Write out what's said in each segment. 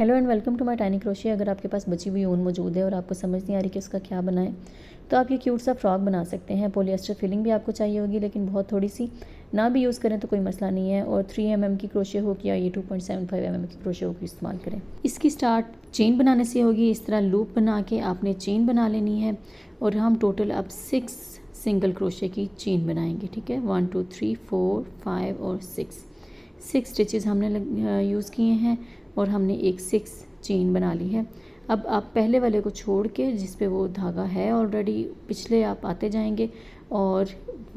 Hello and welcome to my tiny क्रोशिया। अगर आपके पास बची हुई ऊन मौजूद है और आपको समझ नहीं आ रही कि उसका क्या बनाएं, तो आप ये क्यूट सा फ्रॉक बना सकते हैं। पॉलिएस्टर फिलिंग भी आपको चाहिए होगी, लेकिन बहुत थोड़ी सी, ना भी यूज़ करें तो कोई मसला नहीं है। और 3 mm की क्रोशिया हुक या ये 2.75 mm की क्रोशिया हुक इस्तेमाल करें। इसकी स्टार्ट चेन बनाने से होगी। इस तरह लूप बना के आपने चेन बना लेनी है और हम टोटल अब 6 सिंगल क्रोशिया की चेन बनाएंगे। ठीक है, 1 2 3 4 5 और 6 स्टिचेस हमने यूज़ किए हैं और हमने एक 6 चेन बना ली है। अब आप पहले वाले को छोड़ के, जिस पे वो धागा है ऑलरेडी, पिछले आप आते जाएंगे और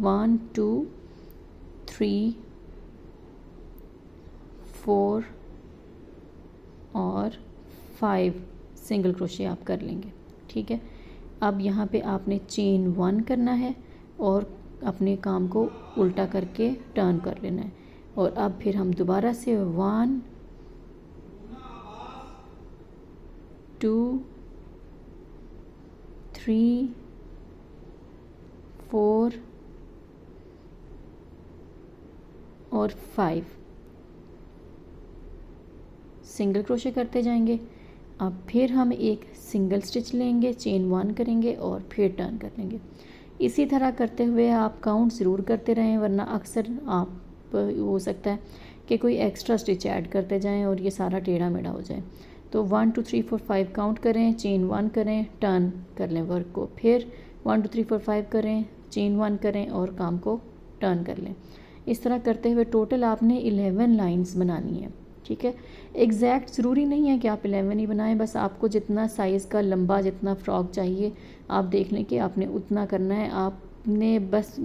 1 2 3 4 और 5 सिंगल क्रोशिया आप कर लेंगे। ठीक है, अब यहाँ पे आपने चेन 1 करना है और अपने काम को उल्टा करके टर्न कर लेना है। और अब फिर हम दोबारा से 1 2 3 4 और 5 सिंगल क्रोशे करते जाएंगे। अब फिर हम एक सिंगल स्टिच लेंगे, चेन 1 करेंगे और फिर टर्न कर लेंगे। इसी तरह करते हुए आप काउंट ज़रूर करते रहें, वरना अक्सर आप हो सकता है कि कोई एक्स्ट्रा स्टिच ऐड करते जाएं और ये सारा टेढ़ा मेढ़ा हो जाए। तो 1 2 3 4 5 काउंट करें, चेन 1 करें, टर्न कर लें वर्क को। फिर 1 2 3 4 5 करें, चेन 1 करें और काम को टर्न कर लें। इस तरह करते हुए टोटल आपने 11 लाइंस बनानी है। ठीक है, एग्जैक्ट ज़रूरी नहीं है कि आप 11 ही बनाएं, बस आपको जितना साइज़ का लंबा जितना फ़्रॉक चाहिए आप देख लें कि आपने उतना करना है। आपने बस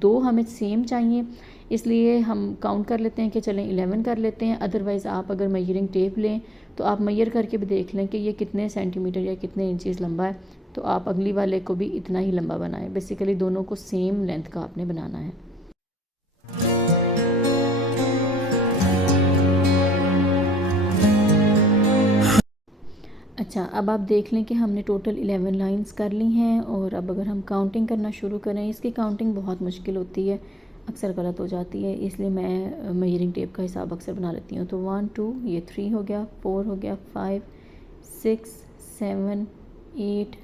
2 हमें सेम चाहिए, इसलिए हम काउंट कर लेते हैं कि चलें 11 कर लेते हैं। अदरवाइज़ आप अगर मेजरिंग टेप लें तो आप मेजर करके भी देख लें कि ये कितने सेंटीमीटर या कितने इंचज़ लंबा है, तो आप अगली वाले को भी इतना ही लंबा बनाएं। बेसिकली दोनों को सेम लेंथ का आपने बनाना है। अच्छा, अब आप देख लें कि हमने टोटल 11 लाइंस कर ली हैं। और अब अगर हम काउंटिंग करना शुरू करें, इसकी काउंटिंग बहुत मुश्किल होती है, अक्सर गलत हो जाती है, इसलिए मैं मेजरिंग टेप का हिसाब अक्सर बना लेती हूँ। तो 1 2 ये 3 हो गया, 4 हो गया, 5 6 7 8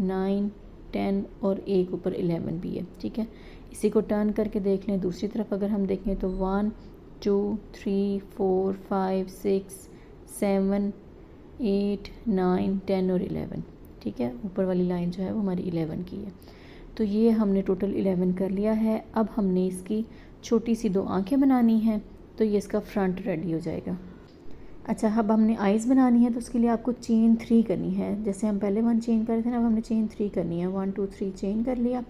9 10 और एक ऊपर 11 भी है। ठीक है, इसी को टर्न करके देख लें। दूसरी तरफ अगर हम देखें तो 1 2 3 4 5 6 7 8 9 10 और 11। ठीक है, ऊपर वाली लाइन जो है वो हमारी 11 की है। तो ये हमने टोटल 11 कर लिया है। अब हमने इसकी छोटी सी 2 आँखें बनानी हैं, तो ये इसका फ्रंट रेडी हो जाएगा। अच्छा, अब हमने आइज़ बनानी है, तो उसके लिए आपको चेन 3 करनी है। जैसे हम पहले 1 चेन कर रहे थे ना, अब हमने चेन 3 करनी है। 1 2 3 चेन कर लिया।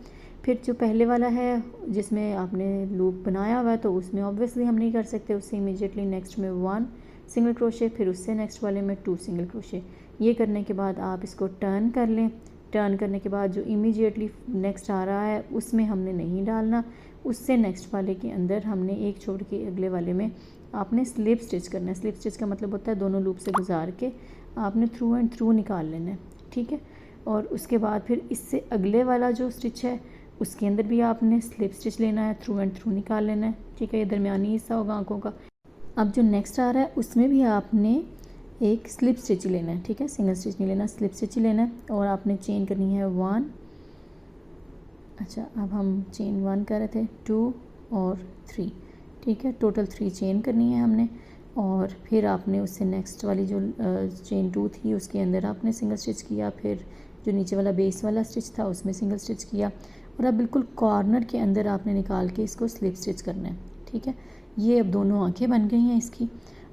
फिर जो पहले वाला है जिसमें आपने लूप बनाया हुआ है, तो उसमें ऑब्वियसली हम नहीं कर सकते, उससे इमीडिएटली नेक्स्ट में 1 सिंगल क्रोशे, फिर उससे नेक्स्ट वाले में 2 सिंगल क्रोशे। ये करने के बाद आप इसको टर्न कर लें। टर्न करने के बाद जो इमीडिएटली नेक्स्ट आ रहा है उसमें हमने नहीं डालना, उससे नेक्स्ट वाले के अंदर हमने एक छोड़ के अगले वाले में आपने स्लिप स्टिच करना है। स्लिप स्टिच का मतलब होता है दोनों लूप से गुजार के आपने थ्रू एंड थ्रू निकाल लेना है। ठीक है, और उसके बाद फिर इससे अगले वाला जो स्टिच है उसके अंदर भी आपने स्लिप स्टिच लेना है, थ्रू एंड थ्रू निकाल लेना है। ठीक है, ये दरमियानी हिस्सा होगा आँखों का। अब जो नेक्स्ट आ रहा है उसमें भी आपने एक स्लिप स्टिच लेना है। ठीक है, सिंगल स्टिच नहीं लेना, स्लिप स्टिच ही लेना है। और आपने चेन करनी है 1। अच्छा, अब हम चेन 1 कर रहे थे, 2 और 3। ठीक है, टोटल 3 चेन करनी है हमने। और फिर आपने उससे नेक्स्ट वाली जो चेन 2 थी उसके अंदर आपने सिंगल स्टिच किया। फिर जो नीचे वाला बेस वाला स्टिच था उसमें सिंगल स्टिच किया। और अब बिल्कुल कॉर्नर के अंदर आपने निकाल के इसको स्लिप स्टिच करना है। ठीक है, ये अब दोनों आँखें बन गई हैं इसकी।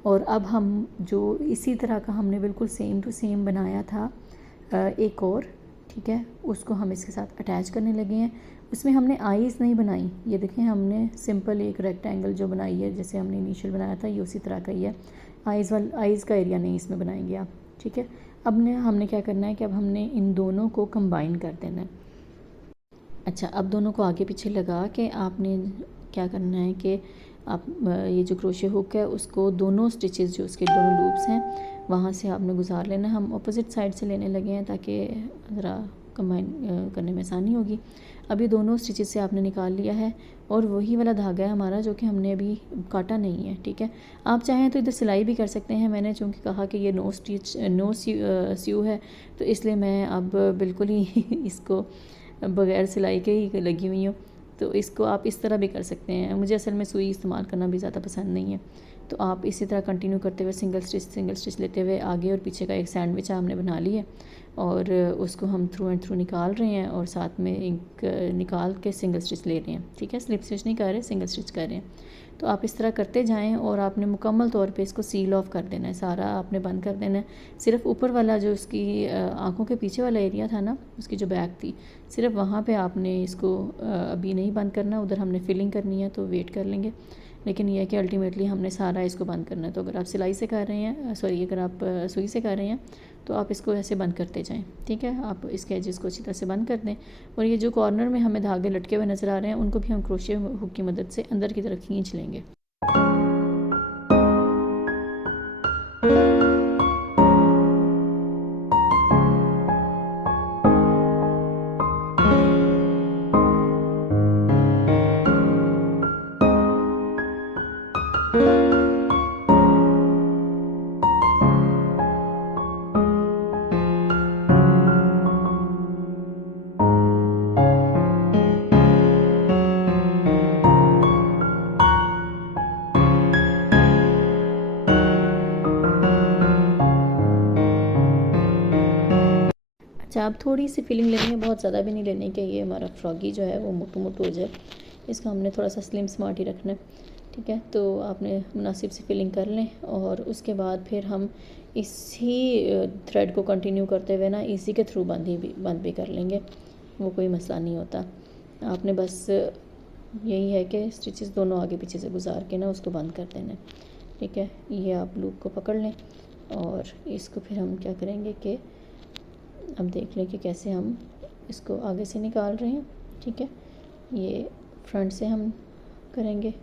और अब हम जो इसी तरह का हमने बिल्कुल सेम टू सेम बनाया था एक और, ठीक है, उसको हम इसके साथ अटैच करने लगे हैं। उसमें हमने आईज़ नहीं बनाई, ये देखें हमने सिंपल एक रेक्टेंगल जो बनाई है जैसे हमने इनिशियल बनाया था, ये उसी तरह का ही है। आईज़ का एरिया नहीं इसमें बनाएंगे आप। ठीक है, अब हमने क्या करना है कि अब हमने इन दोनों को कंबाइन कर देना है। अच्छा, अब दोनों को आगे पीछे लगा के आपने क्या करना है कि आप ये जो क्रोशे हुक है उसको दोनों स्टिचेस जो उसके दोनों लूप्स हैं वहाँ से आपने गुजार लेना। हम अपोजिट साइड से लेने लगे हैं ताकि ज़रा कंबाइन करने में आसानी होगी। अभी दोनों स्टिचेस से आपने निकाल लिया है और वही वाला धागा है हमारा जो कि हमने अभी काटा नहीं है, ठीक है। आप चाहें तो इधर सिलाई भी कर सकते हैं। मैंने चूँकि कहा कि ये नो स्यू है तो इसलिए मैं अब बिल्कुल ही इसको बग़ैर सिलाई के ही लगी हुई हूँ। तो इसको आप इस तरह भी कर सकते हैं। मुझे असल में सुई इस्तेमाल करना भी ज़्यादा पसंद नहीं है। तो आप इसी तरह कंटिन्यू करते हुए सिंगल स्टिच लेते हुए आगे और पीछे का एक सैंडविच हमने बना ली है और उसको हम थ्रू एंड थ्रू निकाल रहे हैं और साथ में एक निकाल के सिंगल स्टिच ले रहे हैं, ठीक है। स्लिप स्टिच नहीं कर रहे, सिंगल स्टिच कर रहे हैं। तो आप इस तरह करते जाएं और आपने मुकम्मल तौर पे इसको सील ऑफ कर देना है, सारा आपने बंद कर देना है। सिर्फ ऊपर वाला जो उसकी आँखों के पीछे वाला एरिया था ना, उसकी जो बैक थी, सिर्फ वहाँ पे आपने इसको अभी नहीं बंद करना। उधर हमने फिलिंग करनी है तो वेट कर लेंगे। लेकिन यह है कि अल्टीमेटली हमने सारा इसको बंद करना है। तो अगर आप सिलाई से कर रहे हैं, सॉरी, अगर आप सुई से कर रहे हैं तो आप इसको ऐसे बंद करते जाएं, ठीक है। आप इसके एजेस को अच्छी तरह से बंद कर दें और ये जो कॉर्नर में हमें धागे लटके हुए नज़र आ रहे हैं उनको भी हम क्रोशिया हुक की मदद से अंदर की तरफ खींच लेंगे। अच्छा, आप थोड़ी सी फिलिंग लेनी है, बहुत ज़्यादा भी नहीं लेनी कि ये हमारा फ्रॉगी जो है वो मोटू मोटू हो जाए। इसका हमने थोड़ा सा स्लिम स्मार्ट ही रखना है, ठीक है। तो आपने मुनासिब सी फिलिंग कर लें और उसके बाद फिर हम इसी थ्रेड को कंटिन्यू करते हुए ना इसी के थ्रू बंद भी कर लेंगे, वो कोई मसला नहीं होता। आपने बस यही है कि स्टिचेस दोनों आगे पीछे से गुजार के ना उसको बंद कर देना है, ठीक है। ये आप लूप को पकड़ लें और इसको फिर हम क्या करेंगे कि अब देख लें कि कैसे हम इसको आगे से निकाल रहे हैं, ठीक है। ये फ्रंट से हम करेंगे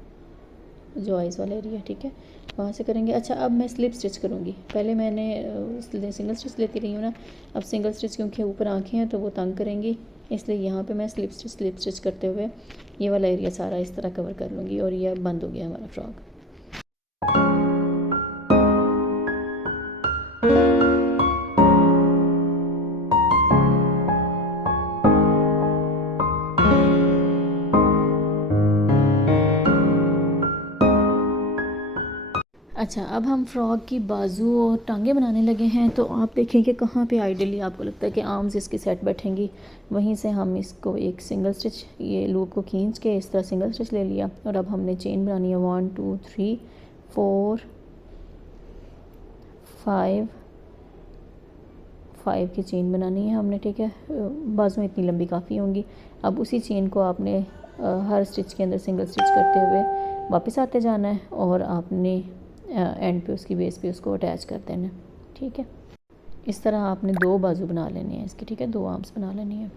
जो आइज़ वाला एरिया, ठीक है, वहाँ से करेंगे। अच्छा, अब मैं स्लिप स्टिच करूँगी। पहले मैंने सिंगल स्टिच लेती रही हूँ ना, अब सिंगल स्टिच क्योंकि ऊपर आँखें हैं तो वो तंग करेंगी, इसलिए यहाँ पे मैं स्लिप स्टिच करते हुए ये वाला एरिया सारा इस तरह कवर कर लूँगी और ये अब बंद हो गया हमारा फ्रॉक। अच्छा, अब हम फ्रॉक की बाजू और टांगे बनाने लगे हैं। तो आप देखें कि कहाँ पे आइडियली आपको लगता है कि आर्म्स इसकी सेट बैठेंगी, वहीं से हम इसको एक सिंगल स्टिच, ये लूप को खींच के इस तरह सिंगल स्टिच ले लिया और अब हमने चेन बनानी है 1 2 3 4 5 की चेन बनानी है हमने, ठीक है। बाजुएं इतनी लंबी काफ़ी होंगी। अब उसी चेन को आपने हर स्टिच के अंदर सिंगल स्टिच करते हुए वापस आते जाना है और आपने एंड पे उसकी बेस पे उसको अटैच कर देना है, ठीक है। इस तरह आपने 2 बाजू बना लेनी है इसकी, ठीक है, 2 आर्म्स बना लेनी है।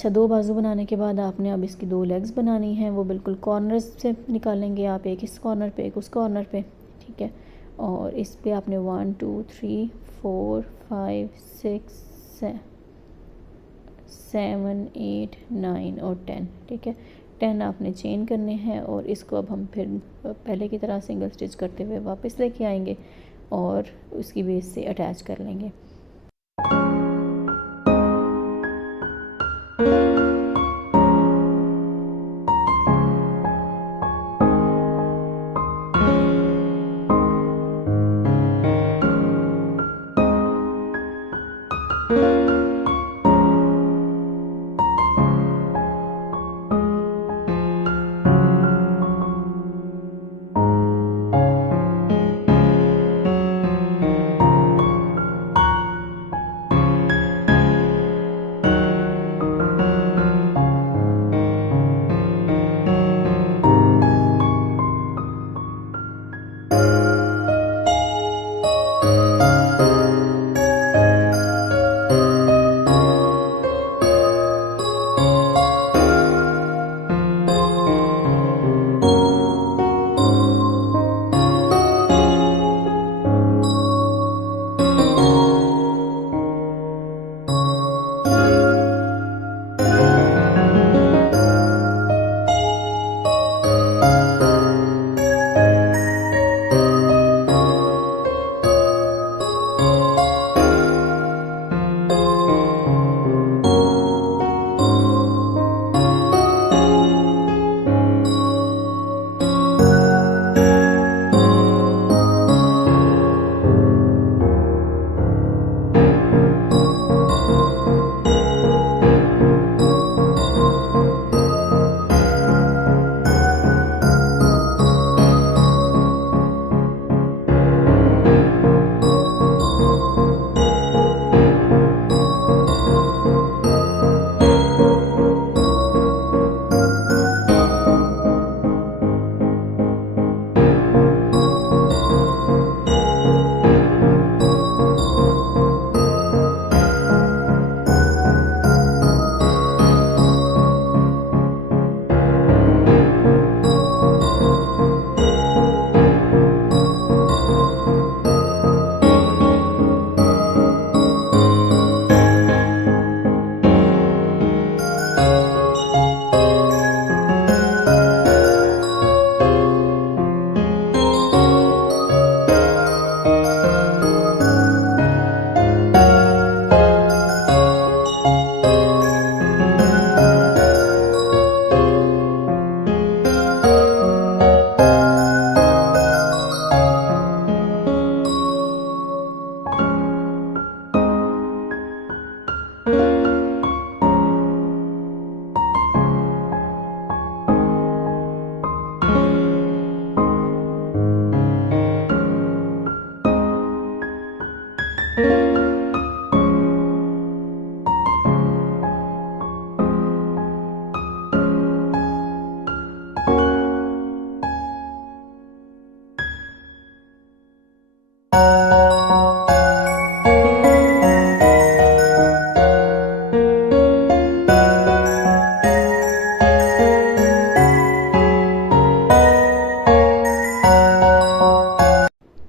अच्छा, 2 बाजू बनाने के बाद आपने अब इसकी 2 लेग्स बनानी हैं, वो बिल्कुल कॉर्नर्स से निकालेंगे आप, एक इस कॉर्नर पे एक उस कॉर्नर पे, ठीक है। और इस पे आपने 1 2 3 4 5 6 7 8 9 और 10, ठीक है। 10 आपने चेन करने हैं और इसको अब हम फिर पहले की तरह सिंगल स्टिच करते हुए वापस लेके आएंगे और उसकी बेस से अटैच कर लेंगे।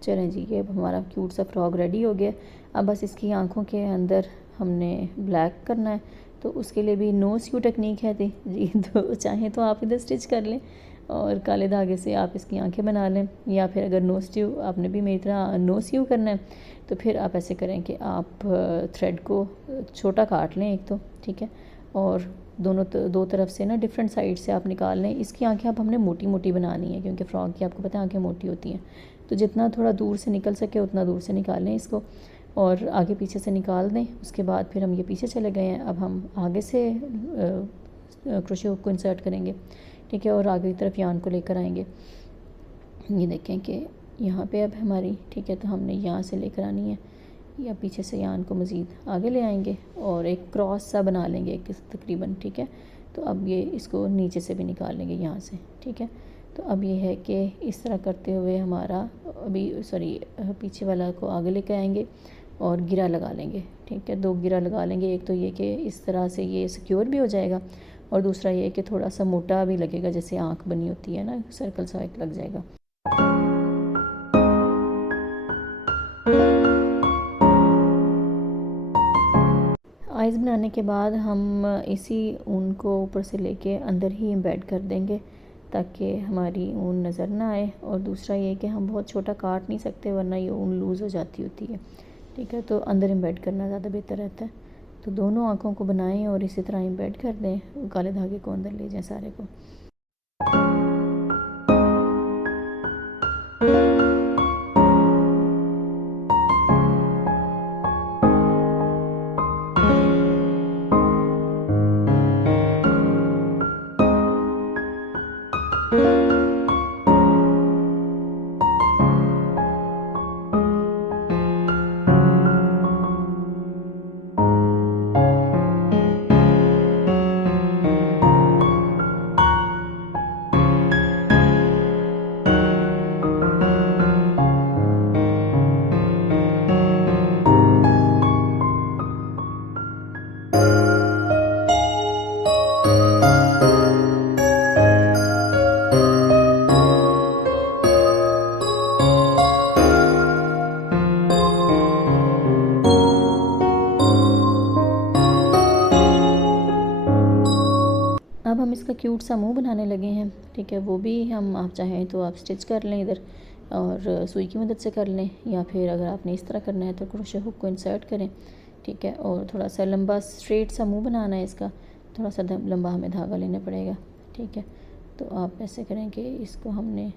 चलें जी, ये अब हमारा क्यूट सा फ्रॉक रेडी हो गया। अब बस इसकी आंखों के अंदर हमने ब्लैक करना है, तो उसके लिए भी नो स्यू टेक्निक है थी जी। तो चाहें तो आप इधर स्टिच कर लें और काले धागे से आप इसकी आंखें बना लें, या फिर अगर नो स्यू आपने भी मेरी तरह नो स्यू करना है तो फिर आप ऐसे करें कि आप थ्रेड को छोटा काट लें एक तो, ठीक है, और दो तरफ से ना डिफरेंट साइड से आप निकाल लें। इसकी आंखें अब हमने मोटी मोटी बनानी है, क्योंकि फ़्रॉक की आपको पता है आंखें मोटी होती हैं, तो जितना थोड़ा दूर से निकल सके उतना दूर से निकाल लें इसको और आगे पीछे से निकाल दें। उसके बाद फिर हम ये पीछे चले गए हैं, अब हम आगे से क्रोशे हुक को इंसर्ट करेंगे, ठीक है, और आगे की तरफ यान को लेकर आएंगे। ये देखें कि यहाँ पे अब हमारी, ठीक है, तो हमने यहाँ से लेकर आनी है या पीछे से यान को मज़ीद आगे ले आएंगे और एक क्रॉस सा बना लेंगे एक तकरीबन, ठीक है। तो अब ये इसको नीचे से भी निकाल लेंगे यहाँ से, ठीक है। तो अब ये है कि इस तरह करते हुए हमारा अभी पीछे वाला को आगे लेकर आएंगे और गिरा लगा लेंगे। ठीक है, 2 गिरा लगा लेंगे। एक तो ये कि इस तरह से ये सिक्योर भी हो जाएगा, और दूसरा ये कि थोड़ा सा मोटा भी लगेगा, जैसे आँख बनी होती है ना, सर्कल सा एक लग जाएगा। आइज़ बनाने के बाद हम इसी ऊन को ऊपर से लेके अंदर ही एम्बेड कर देंगे, ताकि हमारी ऊन नज़र ना आए। और दूसरा ये कि हम बहुत छोटा काट नहीं सकते, वरना ये ऊन लूज़ हो जाती होती है। ठीक है, तो अंदर एम्बेड करना ज़्यादा बेहतर रहता है। तो दोनों आँखों को बनाएं और इसी तरह एम्बेड कर दें, काले धागे को अंदर ले जाएं सारे को। अब हम इसका क्यूट सा मुंह बनाने लगे हैं। ठीक है, वो भी हम, आप चाहें तो आप स्टिच कर लें इधर, और सुई की मदद से कर लें, या फिर अगर आपने इस तरह करना है तो क्रोशे हुक को इंसर्ट करें। ठीक है, और थोड़ा सा लंबा स्ट्रेट सा मुंह बनाना है इसका, थोड़ा सा लंबा हमें धागा लेना पड़ेगा। ठीक है, तो आप ऐसे करें कि इसको हमने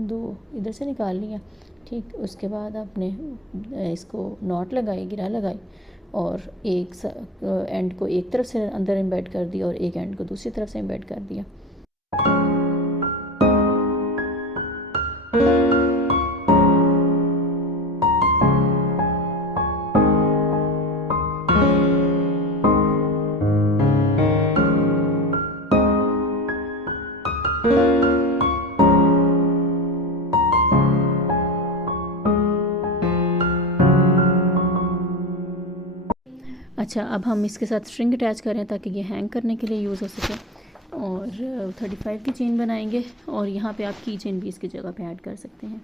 2 इधर से निकाल लिया। ठीक, उसके बाद आपने इसको नॉट लगाई, गिरा लगाई, और एक एंड को एक तरफ से अंदर एम्बेड कर दिया और एक एंड को दूसरी तरफ से एम्बेड कर दिया। अच्छा, अब हम इसके साथ स्ट्रिंग अटैच करें ताकि ये हैंग करने के लिए यूज़ हो सके। और 35 की चेन बनाएंगे, और यहाँ पे आप की चेन भी इसकी जगह पे ऐड कर सकते हैं।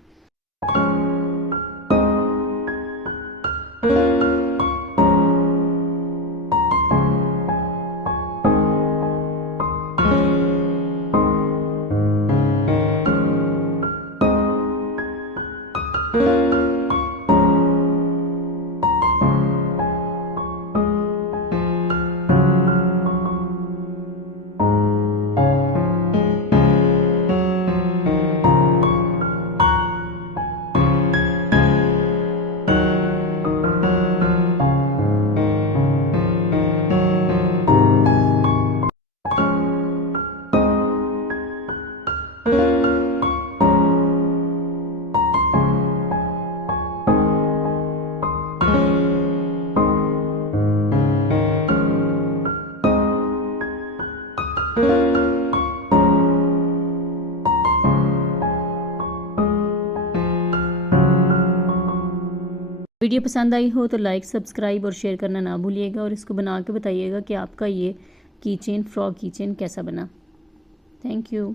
वीडियो पसंद आई हो तो लाइक, सब्सक्राइब और शेयर करना ना भूलिएगा, और इसको बना के बताइएगा कि आपका ये की चेन, फ्रॉक की चेन कैसा बना। Thank you.